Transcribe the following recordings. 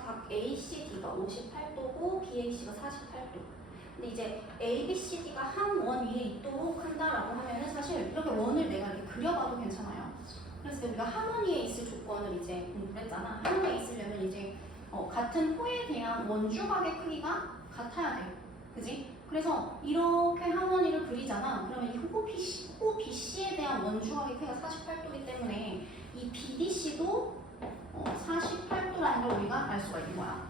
각 ACD가 58도고 BAC가 48도. 근데 이제 ABCD가 한 원 위에 있도록 한다라고 하면은 사실 이렇게 원을 내가 이렇게 그려봐도 괜찮아요. 그래서 우리가 위에 있을 조건을 이제 공부를 했잖아. 한 원에 있으려면 이제 어, 같은 호에 대한 원주각의 크기가 같아야 돼요. 그지? 그래서 이렇게 한 원위를 그리잖아. 그러면 이호 BC, 호 BC에 대한 원주각의 크기가 48도이기 때문에 이 BDC도 어, 48도라는 걸 우리가 알 수가 있는 거야.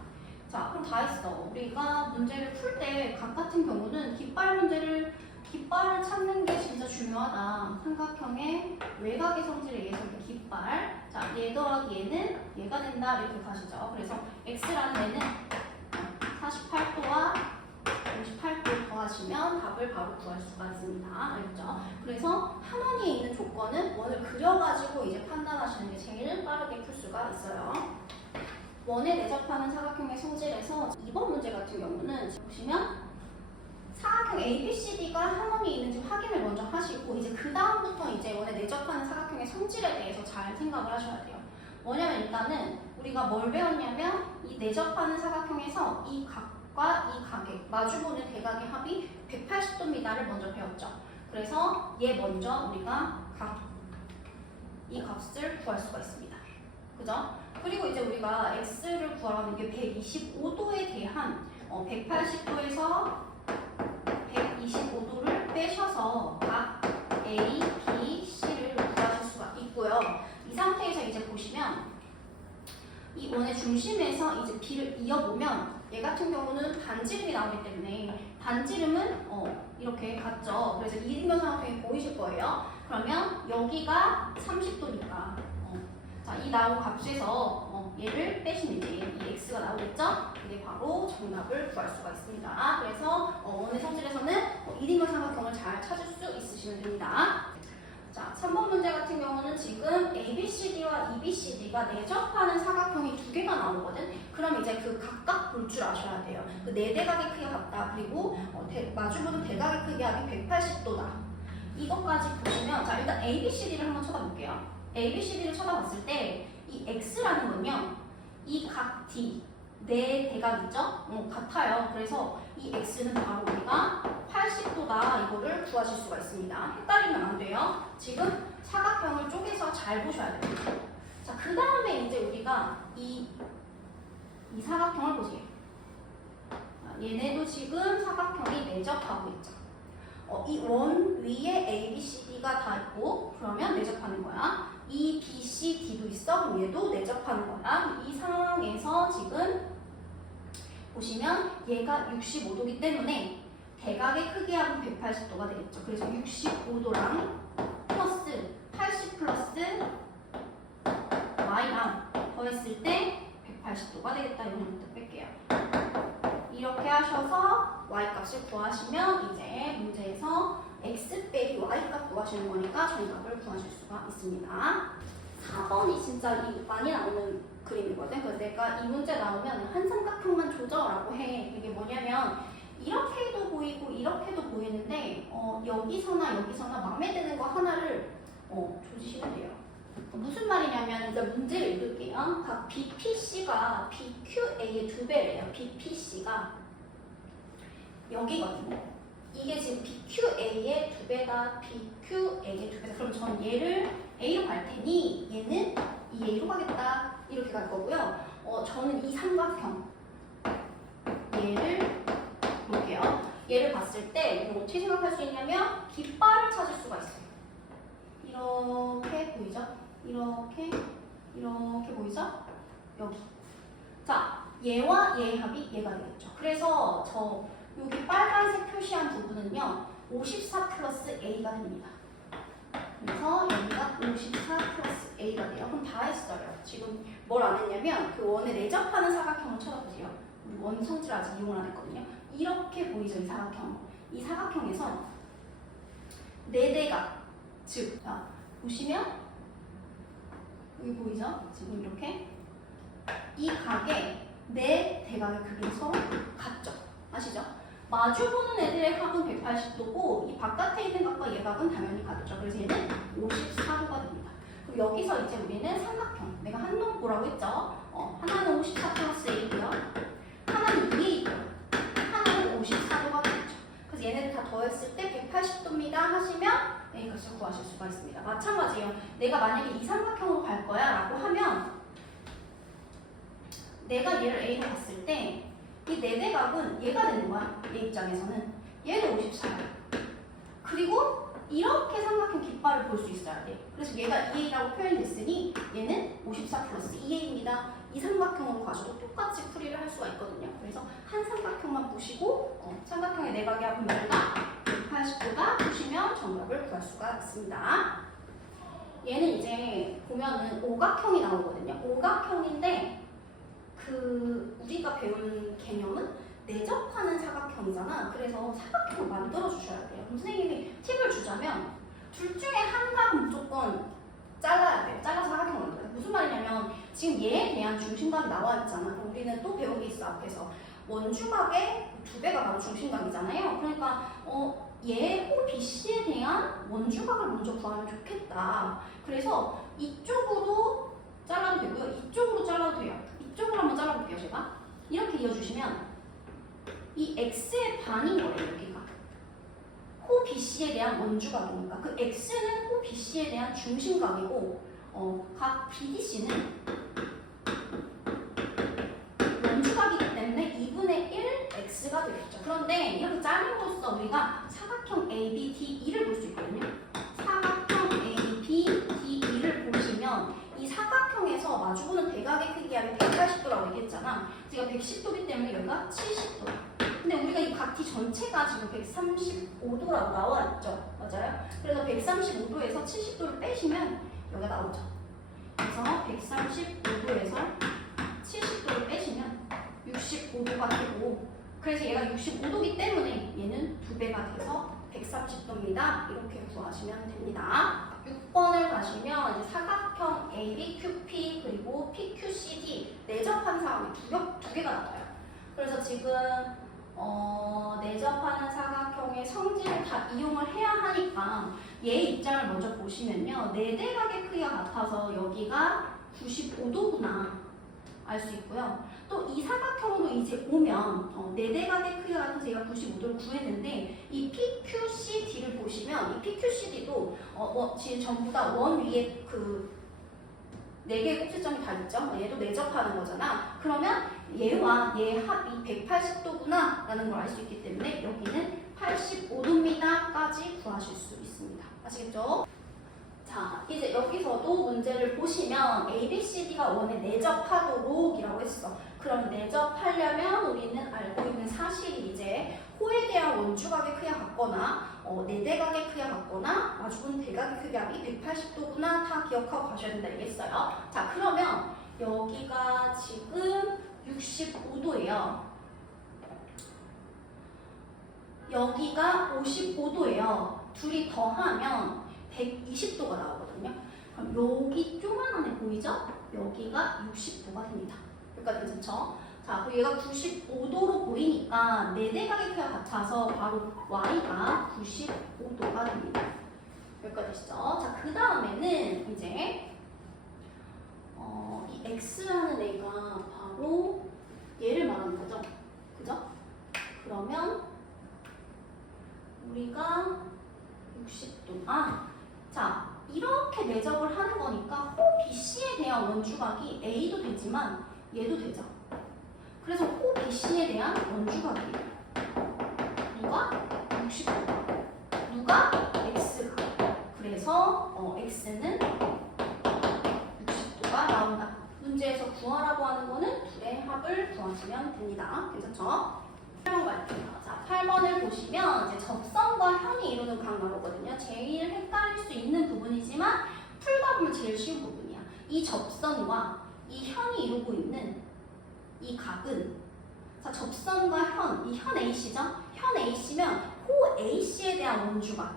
자, 그럼 다 했어. 우리가 문제를 풀 때 각 같은 경우는 깃발 문제를 깃발을 찾는 게 진짜 중요하다. 삼각형의 외곽의 성질에 의해서 깃발. 자, 얘 더하기 얘는 얘가 된다. 이렇게 가시죠. 그래서 x라는 애는 48도와 58도 더하시면 답을 바로 구할 수가 있습니다. 알겠죠? 그래서 한 원위에 있는 조건은 원을 그려가지고 이제 판단하시는 게 제일 빠르게 풀 수가 있어요. 원에 내접하는 사각형의 성질에서 2번 문제 같은 경우는 보시면 사각형 ABCD가 한 원이 있는지 확인을 먼저 하시고 이제 그 다음부터 이제 원에 내접하는 사각형의 성질에 대해서 잘 생각을 하셔야 돼요. 뭐냐면 일단은 우리가 뭘 배웠냐면 이 내접하는 사각형에서 이 각과 이 각의 마주보는 대각의 합이 180도입니다를 먼저 배웠죠. 그래서 얘 먼저 우리가 각 이 값을 구할 수가 있습니다. 그죠? 그리고 이제 우리가 x를 구하는 게 125도에 대한 어, 180도에서 125도를 빼셔서 각 A, B, C를 구하실 수가 있고요. 이 상태에서 이제 보시면 이 원의 중심에서 이제 B를 이어보면 얘 같은 경우는 반지름이 나오기 때문에 반지름은 어, 이렇게 같죠. 그래서 이등변 삼각형이 보이실 거예요. 그러면 여기가 30도니까 어, 자, 이 나온 값에서 어, 얘를 빼시면 이제 이 x가 나오겠죠? 이게 바로 정답을 구할 수가 있습니다. 그래서 어, 원의 성질에서는 어, 1인분 삼각형을 잘 찾을 수 있으시면 됩니다. 자, 3번 문제 같은 경우는 지금 ABCD와 EBCD가 내접하는 사각형이 두 개가 나오거든. 그럼 이제 그 각각 볼 줄 아셔야 돼요. 그 네 대각의 크기가 같다. 그리고 어, 대- 마주보는 대각의 크기 합이 180도다. 이것까지 보시면 자 일단 ABCD를 한번 쳐다볼게요. ABCD를 쳐다봤을 때 이 X라는 건요. 이 각 D 네 대각 있죠? 어, 같아요. 그래서 이 X는 바로 우리가 80도다 이거를 구하실 수가 있습니다. 헷갈리면 안 돼요. 지금 사각형을 쪼개서 잘 보셔야 돼요. 자, 그 다음에 이제 우리가 이, 이 사각형을 보세요. 아, 얘네도 지금 사각형이 내접하고 있죠. 어, 이 원 위에 A, B, C, D가 다 있고 그러면 내접하는 거야. 이 B, C, D도 있어. 얘도 내접하는 거야. 이 상황에서 지금 보시면 얘가 65도기 때문에 대각의 크기하고 180도가 되겠죠. 그래서 65도랑 플러스 80 플러스 y랑 더했을 때 180도가 되겠다. 이런 것도 뺄게요. 이렇게 하셔서 y 값을 구하시면 이제 문제에서 x 빼기 y 값 구하시는 거니까 정답을 구하실 수가 있습니다. 4번이 진짜 이 많이 나오는 그림이거든. 그래서 내가 이 문제 나오면 한 삼각형만 조져라고 해. 이게 뭐냐면 이렇게도 보이고 이렇게도 보이는데 어, 여기서나 여기서나 마음에 드는 거 하나를 어, 조지시면 돼요. 무슨 말이냐면 이제 문제를 읽을게요. 각 BPC가 BQA의 두 배래요. BPC가 여기거든요. 이게 지금 BQA의 두 배다, BQA의 두 배다. 그럼 전 얘를 A로 갈 테니 얘는 이 A로 가겠다. 이렇게 갈 거고요. 어, 저는 이 삼각형 얘를 볼게요. 얘를 봤을 때 이거 어떻게 생각할 수 있냐면 깃발을 찾을 수가 있어요. 이렇게 보이죠? 이렇게 이렇게 보이죠? 여기. 자, 얘와 얘의 합이 얘가 되겠죠. 그래서 저 여기 빨간색 표시한 부분은요. 54 플러스 A가 됩니다. 그래서 여기가 54 플러스 A가 돼요. 그럼 다 했어요. 지금 뭘 안 했냐면 그 원에 내접하는 사각형을 쳐다보세요. 우리 원 성질 아직 이용을 안 했거든요. 이렇게 보이죠, 이 사각형. 이 사각형에서 네 대각, 즉, 자, 보시면 여기 보이죠? 지금 이렇게 이 각의 네 대각의 크기는 서로 같죠? 아시죠? 마주보는 애들의 각은 180도고 이 바깥에 있는 각과 예각은 당연히 같죠. 그래서 얘는 54도가 됩니다. 그럼 여기서 이제 우리는 삼각형, 내가 한동 보라고 했죠. 어, 하나는 54 플러스 A고요. 하나는 2에 있고 하나는 54도가 되죠. 그래서 얘네들 다 더했을 때 180도입니다 하시면 A값을 구하실 수가 있습니다. 마찬가지예요. 내가 만약에 이 삼각형으로 갈 거야 라고 하면 내가 얘를 A로 봤을 때 이네 대각은 얘가 되는 거야. 얘 입장에서는. 얘도 54야. 그리고 이렇게 삼각형 깃발을 볼 수 있어야 돼. 그래서 얘가 2A라고 표현됐으니 얘는 54 플러스 2A입니다. 이 삼각형으로 가셔도 똑같이 풀이를 할 수가 있거든요. 그래서 한 삼각형만 보시고 어, 삼각형의 내각이 합은 몇이다? 180도가 보시면 정답을 구할 수가 있습니다. 얘는 이제 보면은 오각형이 나오거든요. 오각형인데 그 우리가 배운 개념은 내접하는 사각형이잖아. 그래서 사각형을 만들어 주셔야 돼요. 선생님이 팁을 주자면 둘 중에 한 각은 무조건 잘라야 돼요. 잘라서 사각형을 만들어요. 무슨 말이냐면 지금 얘에 대한 중심각이 나와 있잖아. 그럼 우리는 또 배운 게 있어 앞에서 원주각의 두 배가 바로 중심각이잖아요. 그러니까 어, 얘 호 BC에 대한 원주각을 먼저 구하면 좋겠다. 그래서 이쪽으로 잘라도 되고요. 이쪽으로 잘라도 돼요. 이쪽으로 한번 잘라볼게요, 제가. 이렇게 이어주시면 이 x의 반인 거예요, 여기가. 호 BC에 대한 원주각이니까 그 x는 호 BC에 대한 중심각이고 어, 각 BDC는 원주각이기 때문에 2분의 1 x가 되겠죠. 그런데 이렇게 짜림으로써 우리가 사각형 ABDE를 볼 수 있거든요. 사각형 ABDE를 보시면 이 사각형에서 마주보는 대각의 크기가 180도라고 얘기했잖아. 제가 110도기 때문에 여기가 70도. 근데 우리가 이 각티 전체가 지금 135도라고 나와 있죠. 맞아요? 그래서 135도에서 70도를 빼시면 여기가 나오죠. 그래서 135도에서 70도를 빼시면 65도가 되고 그래서 얘가 65도기 때문에 얘는 두 배가 돼서 130도입니다. 이렇게 구하시면 됩니다. 6번을 가시면 이제 사각형 ABQP 그리고 PQCD 내접한 사항이 두, 개- 두 개가 나와요. 그래서 지금 어, 내접하는 사각형의 성질을 다 이용을 해야 하니까 얘 입장을 먼저 보시면요. 네 대각의 크기가 같아서 여기가 95도구나 알 수 있고요. 또 이 사각형으로 이제 오면 어, 네 대각의 크기가 같아서 얘가 95도를 구했는데 이 PQCD를 보시면 이 PQCD도 어, 뭐, 지금 전부 다 원 위에 그 네 개의 꼭지점이 다 있죠. 얘도 내접하는 거잖아. 그러면 얘와 얘 합이 180도구나 라는 걸 알 수 있기 때문에 여기는 85도입니다까지 구하실 수 있습니다. 아시겠죠? 자, 이제 여기서도 문제를 보시면 A, B, C, D가 원에 내접하도록이라고 했어. 그럼 내접하려면 우리는 알고 있는 사실이 이제 호에 대한 원주각의 크기가 같거나 어, 네대각의 크기가 같거나 마주보는 대각의 크기가 180도구나 다 기억하고 가셔야 된다 얘기했어요. 자, 그러면 여기가 지금 65도예요. 여기가 55도예요. 둘이 더하면 120도가 나오거든요. 그럼 여기 쪼만한 애 보이죠? 여기가 60도가 됩니다. 여기까지 괜찮죠? 자, 얘가 95도로 보이니까 네 대각의 크기가 같아서 바로 y가 95도가 됩니다. 여기까지 되시죠? 자, 그 다음에는 이제 어, 이 x라는 애가 바로 얘를 말하는 거죠. 그죠? 그러면 우리가 60도. 아, 자, 이렇게 매접을 하는 거니까 호 BC에 대한 원주각이 A도 되지만 얘도 되죠. 그래서 호 BC에 대한 원주각이에요. 누가? 60도. 누가? X가. 그래서 어, X는 60도가 나온다. 문제에서 구하라고 하는 거는 둘의 합을 구하시면 됩니다. 괜찮죠? 8번 갈게요. 자, 8번을 보시면 이제 접선과 현이 이루는 각 나오거든요. 제일 헷갈릴 수 있는 부분이지만 풀다 보면 제일 쉬운 부분이야. 이 접선과 이 현이 이루고 있는 이 각은 자, 접선과 현, 이 현 AC죠? 현 AC면 호 AC에 대한 원주각.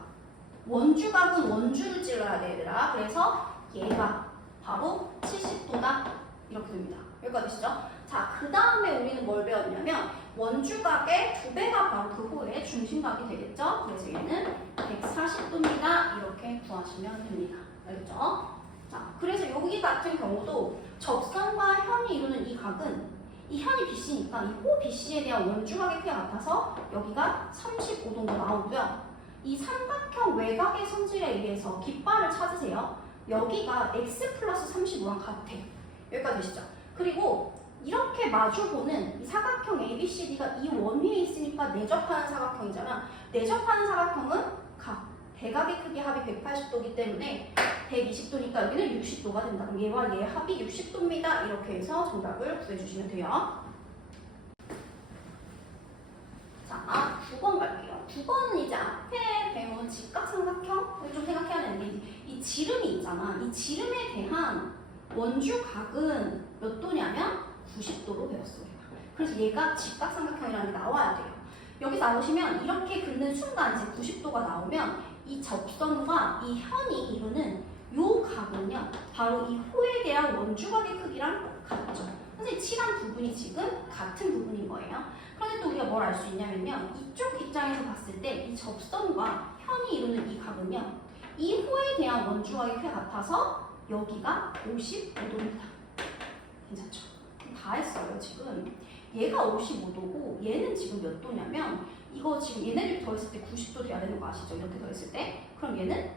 원주각은 원주를 찔러야 돼, 얘들아. 그래서 얘가 바로 70도다. 이렇게 됩니다. 여기까지 되시죠? 자, 그 다음에 우리는 뭘 배웠냐면 원주각의 두 배가 바로 그 호의 중심각이 되겠죠? 그래서 얘는 140도입니다. 이렇게 구하시면 됩니다. 알겠죠? 자, 그래서 여기 같은 경우도 접선과 현이 이루는 이 각은 이 현이 BC니까 이 호 BC에 대한 원주각의 크기가 같아서 여기가 35도가 나오고요. 이 삼각형 외곽의 성질에 의해서 깃발을 찾으세요. 여기가 x 플러스 35랑 같아. 여기까지 되시죠? 그리고 이렇게 마주보는 이 사각형 ABCD가 이 원위에 있으니까 내접하는 사각형이잖아. 내접하는 사각형은 각 대각의 크기 합이 180도이기 때문에 120도니까 여기는 60도가 된다. 그럼 얘와 얘 합이 60도입니다. 이렇게 해서 정답을 구해주시면 돼요. 자, 9번 갈게요. 9번은 이제 앞에 배운 직각삼각형을 좀 생각해야 되는데 이- 이 지름이 있잖아. 이 지름에 대한 원주각은 몇 도냐면 90도로 배웠어요. 그래서 얘가 직각삼각형이라는 게 나와야 돼요. 여기 나오시면 이렇게 긋는 순간 이제 90도가 나오면 이 접선과 이 현이 이루는 요 각은요 바로 이 호에 대한 원주각의 크기랑 같죠. 선생님 칠한 부분이 지금 같은 부분인 거예요. 그런데 또 우리가 뭘 알 수 있냐면요 이쪽 입장에서 봤을 때 이 접선과 현이 이루는 이 각은요 이 호에 대한 원주각의 크기가 같아서 여기가 55도입니다. 괜찮죠? 다 했어요 지금. 얘가 55도고 얘는 지금 몇 도냐면 이거 지금 얘네들 더했을 때 90도 돼야 되는 거 아시죠? 이렇게 더했을 때 그럼 얘는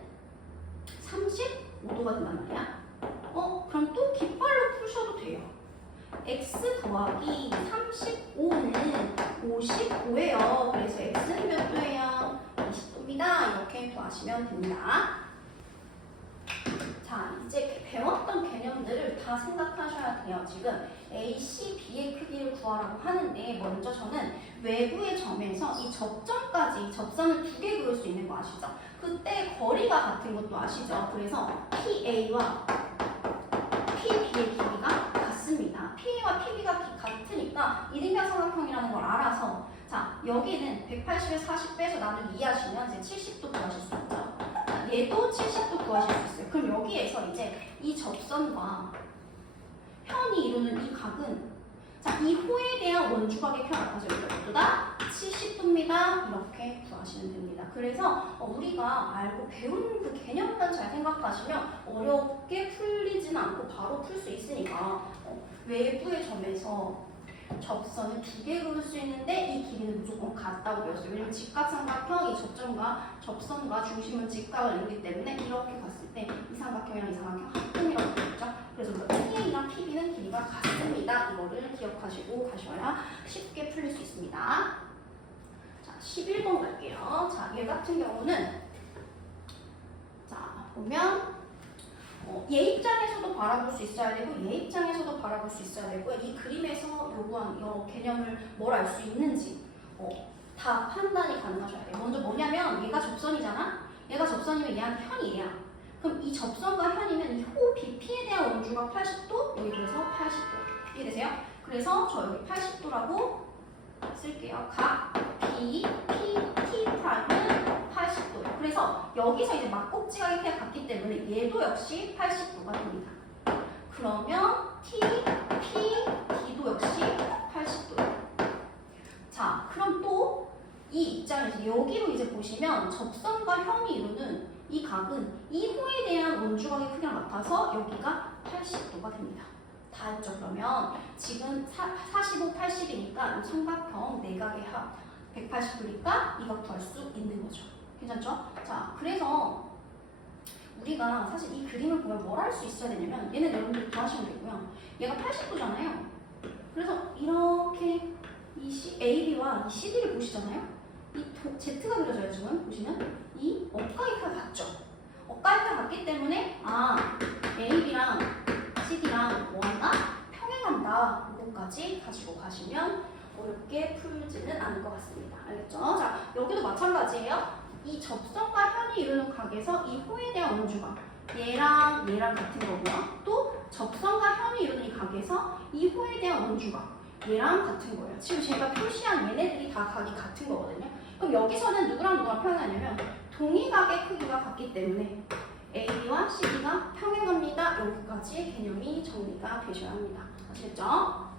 35도가 된단 말이야. 어 그럼 또 깃발로 푸셔도 돼요. x 더하기 35는 55예요. 그래서 x는 몇 도예요? 20도입니다. 이렇게 구하시면 됩니다. 자, 이제 배웠던 개념들을 다 돼요. 지금 A, C, B의 크기를 구하라고 하는데 먼저 저는 외부의 점에서 이 접점까지 접선을 두 개 그을 수 있는 거 아시죠? 그때 거리가 같은 것도 아시죠? 그래서 PA와 PB의 길이가 같습니다. PA와 PB가 같으니까 이등변 삼각형이라는 걸 알아서 자 여기는 180에 40 빼서 나누기 2 하시면 이제 70도 구하실 수 있죠. 자, 얘도 70도 구하실 수 있어요. 그럼 여기에서 이제 이 접선과 현이 이루는 이 각은 자, 이 호에 대한 원주각의 편 아까죠? 이것도 다 70도입니다. 이렇게 구하시면 됩니다. 그래서 어, 우리가 알고 배운 그 개념만 잘 생각하시면 어렵게 풀리진 않고 바로 풀 수 있으니까 어, 외부의 점에서 접선을 두 개 그을 수 있는데 이 길이는 무조건 같다고 배웠어요. 왜냐면 직각삼각형 이 접점과 접선과 중심은 직각을 이루기 때문에 이렇게 봤을 때 이 삼각형이랑 이 삼각형 합동이라고 배웠죠. 그래서 뭐 PA랑 PB는 길이가 같습니다. 이거를 기억하시고 가셔야 쉽게 풀릴 수 있습니다. 자, 11번 갈게요. 자, 얘 같은 경우는 자, 보면 어, 얘 입장에서도 바라볼 수 있어야 되고 얘 입장에서도 바라볼 수 있어야 되고 이 그림에서 요구한 이 개념을 뭘 알 수 있는지 어, 다 판단이 가능하셔야 돼요. 먼저 뭐냐면 얘가 접선이잖아. 얘가 접선이면 얘한테 현이 얘야. 그럼 이 접선과 현이면 이호 BP에 대한 원주가 80도 여기 그래서 80도 이해되세요? 그래서 저 여기 80도라고 쓸게요. 각 B, P, T 프라임은 80도예요. 그래서 여기서 이제 막꼭지가 이렇게 같기 때문에 얘도 역시 80도가 됩니다. 그러면 T, P, D도 역시 80도예요. 자, 그럼 또 이 입장에서 여기로 이제 보시면 접선과 현이 이루는 이 각은 이 호에 대한 원주각의 크기랑 같아서 여기가 80도가 됩니다. 다 했죠? 그러면 지금 사, 45, 80이니까 이 삼각형 내각의 합 180도니까 이거 구할 수 있는 거죠. 괜찮죠? 자, 그래서 우리가 사실 이 그림을 보면 뭘 할 수 있어야 되냐면 얘는 여러분들 구하시면 되고요. 얘가 80도잖아요. 그래서 이렇게 이 C, AB와 이 CD를 보시잖아요. 이 도, Z가 그려져요 지금 보시면 이 억가이가 같죠. 억가이가 같기 때문에 아 AB랑 CD랑 뭐한다? 평행한다. 이거까지 가지고 가시면 어렵게 풀지는 않을 것 같습니다. 알겠죠? 자 여기도 마찬가지예요. 이 접선과 현이 이루는 각에서 이 호에 대한 원주가 얘랑 얘랑 같은 거고요. 또 접선과 현이 이루는 이 각에서 이 호에 대한 원주가 얘랑 같은 거예요. 지금 제가 표시한 얘네들이 다 각이 같은 거거든요. 그럼 여기서는 누구랑 누구랑 평행하냐면 동의각의 크기가 같기 때문에 AB와 CD가 평행합니다. 여기까지 개념이 정리가 되셔야 합니다. 아시겠죠?